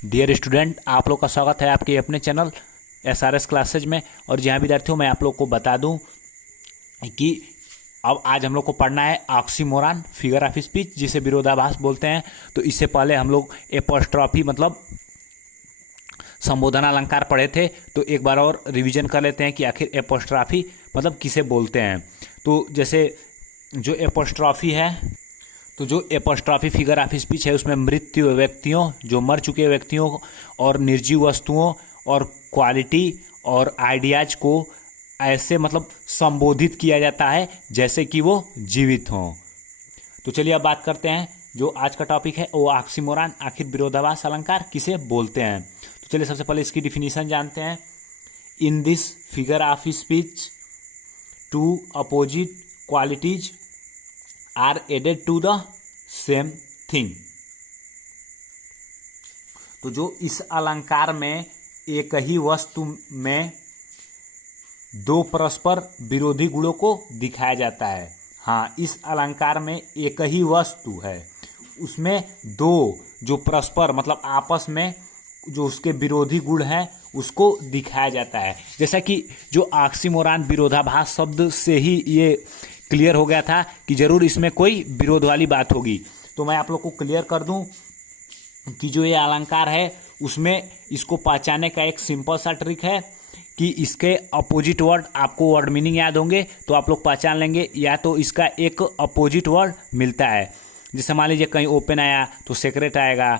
Dear student, आप लोग का स्वागत है आपके अपने चैनल SRS क्लासेज में। और जहाँ विद्यार्थियों मैं आप लोग को बता दूं कि अब आज हम लोग को पढ़ना है ऑक्सीमोरॉन, फिगर ऑफ स्पीच, जिसे विरोधाभास बोलते हैं। तो इससे पहले हम लोग एपोस्ट्रॉफी मतलब संबोधन अलंकार पढ़े थे, तो एक बार और रिवीजन कर लेते हैं कि आखिर एपोस्ट्रॉफी मतलब किसे बोलते हैं। तो जैसे जो एपोस्ट्रॉफी है, तो जो एपोस्ट्रॉफी फिगर ऑफ स्पीच है उसमें मृत व्यक्तियों, जो मर चुके व्यक्तियों और निर्जीव वस्तुओं और क्वालिटी और आइडियाज को ऐसे मतलब संबोधित किया जाता है जैसे कि वो जीवित हों। तो चलिए अब बात करते हैं, जो आज का टॉपिक है वो ऑक्सीमोरॉन, आखिर विरोधाभास अलंकार किसे बोलते हैं। तो चलिए सबसे पहले इसकी डिफिनीशन जानते हैं। In this figure of speech two opposite qualities are added to the same thing. तो जो इस अलंकार में एक ही वस्तु में दो परस्पर विरोधी गुणों को दिखाया जाता है। हाँ, इस अलंकार में एक ही वस्तु है, उसमें दो जो परस्पर मतलब आपस में जो उसके विरोधी गुण हैं उसको दिखाया जाता है। जैसा कि जो ऑक्सीमोरॉन विरोधाभास शब्द से ही ये क्लियर हो गया था कि जरूर इसमें कोई विरोध वाली बात होगी। तो मैं आप लोग को क्लियर कर दूं कि जो ये अलंकार है उसमें इसको पहचानने का एक सिंपल सा ट्रिक है कि इसके अपोजिट वर्ड, आपको वर्ड मीनिंग याद होंगे तो आप लोग पहचान लेंगे। या तो इसका एक अपोजिट वर्ड मिलता है, जैसे मान लीजिए कहीं ओपन आया तो सेक्रेट आएगा,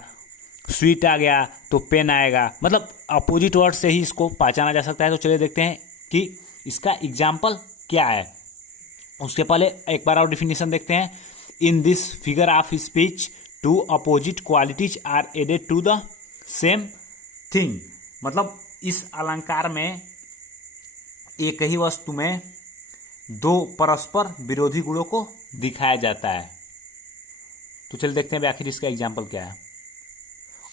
स्वीट आ गया तो पेन आएगा, मतलब अपोजिट वर्ड से ही इसको पहचाना जा सकता है। तो चलिए देखते हैं कि इसका एग्जाम्पल क्या है। उसके पहले एक बार और डिफिनीशन देखते हैं। In this figure of speech two opposite qualities are added to the same thing, मतलब इस अलंकार में एक ही वस्तु में दो परस्पर विरोधी गुणों को दिखाया जाता है। तो चलिए देखते हैं आखिर इसका एग्जाम्पल क्या है।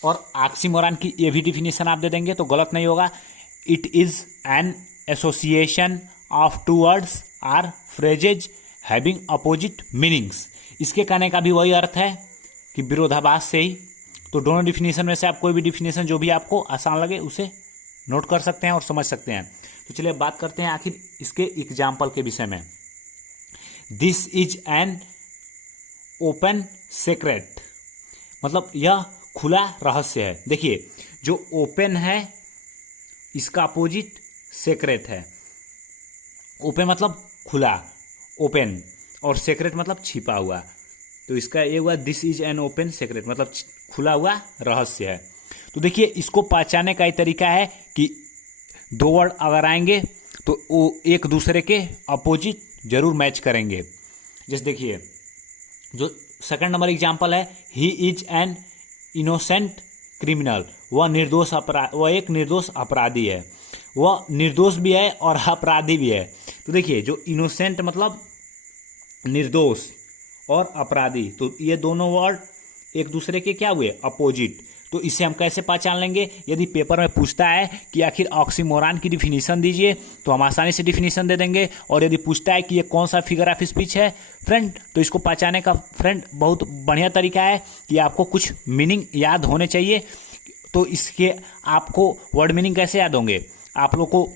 और ऑक्सीमोरॉन की ये भी डिफिनीशन आप दे देंगे तो गलत नहीं होगा। It is an association of two words or phrases having opposite meanings. इसके कहने का भी वही अर्थ है कि विरोधाभास से ही। तो दोनों डिफिनीशन में से आप कोई भी डिफिनीशन जो भी आपको आसान लगे उसे नोट कर सकते हैं और समझ सकते हैं। तो चलिए बात करते हैं आखिर इसके एग्जाम्पल के विषय में। This is an open secret, मतलब यह खुला रहस्य है। देखिए, जो ओपन है इसका अपोजिट सीक्रेट है। ओपन मतलब खुला, ओपन, और सीक्रेट मतलब छिपा हुआ। तो इसका ये हुआ this is an open secret, मतलब खुला हुआ रहस्य है। तो देखिए, इसको पहचानने का एक तरीका है कि दो वर्ड अगर आएंगे तो वो एक दूसरे के अपोजिट जरूर मैच करेंगे। जैसे देखिए, जो सेकंड नंबर एग्जाम्पल है, he is an innocent criminal, वह एक निर्दोष अपराधी है। वह निर्दोष भी है और अपराधी भी है। तो देखिए, जो इनोसेंट मतलब निर्दोष और अपराधी, तो ये दोनों वर्ड एक दूसरे के क्या हुए, अपोजिट। तो इसे हम कैसे पहचान लेंगे? यदि पेपर में पूछता है कि आखिर ऑक्सीमोरॉन की डिफिनीशन दीजिए तो हम आसानी से डिफिनीशन दे देंगे। और यदि पूछता है कि ये कौन सा फिगर ऑफ स्पीच है फ्रेंड, तो इसको पहचानने का फ्रेंड बहुत बढ़िया तरीका है कि आपको कुछ मीनिंग याद होने चाहिए। तो इसके आपको वर्ड मीनिंग कैसे याद होंगे? आप लोग को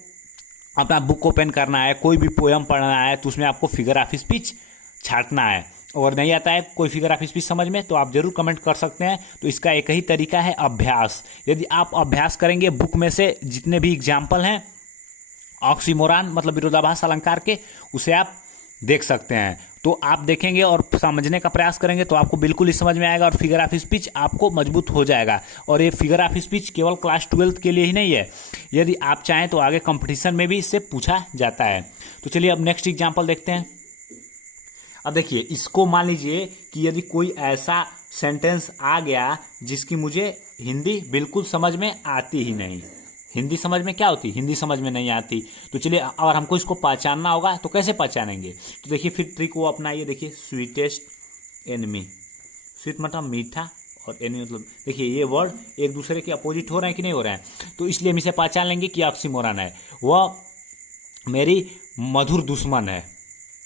अपना बुक ओपन करना है, कोई भी पोएम पढ़ना है तो उसमें आपको फिगर ऑफ स्पीच छांटना है। और नहीं आता है कोई फिगर ऑफ स्पीच समझ में तो आप जरूर कमेंट कर सकते हैं। तो इसका एक ही तरीका है, अभ्यास। यदि आप अभ्यास करेंगे बुक में से जितने भी एग्जाम्पल हैं ऑक्सीमोरॉन मतलब विरोधाभास अलंकार के, उसे आप देख सकते हैं। तो आप देखेंगे और समझने का प्रयास करेंगे तो आपको बिल्कुल ही समझ में आएगा और फिगर ऑफ स्पीच आपको मजबूत हो जाएगा। और ये फिगर ऑफ स्पीच केवल क्लास 12th के लिए ही नहीं है, यदि आप चाहें तो आगे कंपटीशन में भी इससे पूछा जाता है। तो चलिए अब नेक्स्ट एग्जाम्पल देखते हैं। अब देखिए, इसको मान लीजिए कि यदि कोई ऐसा सेंटेंस आ गया जिसकी मुझे हिंदी बिल्कुल समझ में आती ही नहीं। हिंदी समझ में क्या होती, हिंदी समझ में नहीं आती। तो चलिए, और हमको इसको पहचानना होगा तो कैसे पहचानेंगे? तो देखिए, फिर ट्रिक वो अपनाइए। देखिए, स्वीटेस्ट एनिमी, स्वीट मतलब मीठा और एनिमी मतलब, देखिए ये वर्ड एक दूसरे के अपोजिट हो रहे हैं कि नहीं हो रहे हैं। तो इसलिए हम इसे पहचान लेंगे कि ऑक्सीमोरॉन है। वह मेरी मधुर दुश्मन है।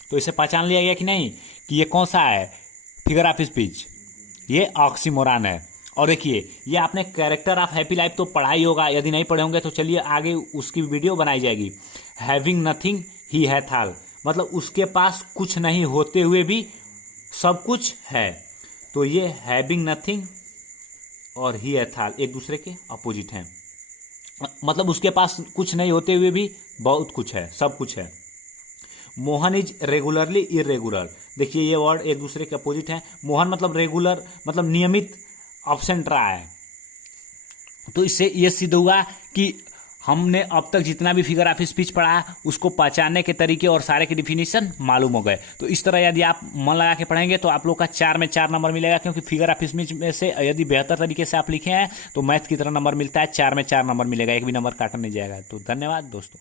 तो इसे पहचान लिया गया कि नहीं कि ये कौन सा है फिगर ऑफ स्पीच, ये ऑक्सीमोरॉन है। और देखिए ये आपने कैरेक्टर ऑफ हैप्पी लाइफ तो पढ़ा ही होगा, यदि नहीं पढ़े होंगे तो चलिए आगे उसकी वीडियो बनाई जाएगी। हैविंग नथिंग ही हैथ ऑल, मतलब उसके पास कुछ नहीं होते हुए भी सब कुछ है। तो ये हैविंग नथिंग और ही हैथ ऑल एक दूसरे के अपोजिट हैं, मतलब उसके पास कुछ नहीं होते हुए भी बहुत कुछ है, सब कुछ है। मोहन इज रेगुलरली इरेगुलर, देखिए ये वर्ड एक दूसरे के अपोजिट हैं। मोहन मतलब रेगुलर, मतलब नियमित एब्सेंट रहा है। तो इससे ये सिद्ध हुआ कि हमने अब तक जितना भी फिगर ऑफ स्पीच पढ़ा उसको पहचानने के तरीके और सारे के डिफिनीशन मालूम हो गए। तो इस तरह यदि आप मन लगा के पढ़ेंगे तो आप लोग का 4 में 4 नंबर मिलेगा, क्योंकि फिगर ऑफ स्पीच में से यदि बेहतर तरीके से आप लिखे हैं तो मैथ की तरह नंबर मिलता है, 4 में 4 नंबर मिलेगा, एक भी नंबर काटा नहीं जाएगा। तो धन्यवाद दोस्तों।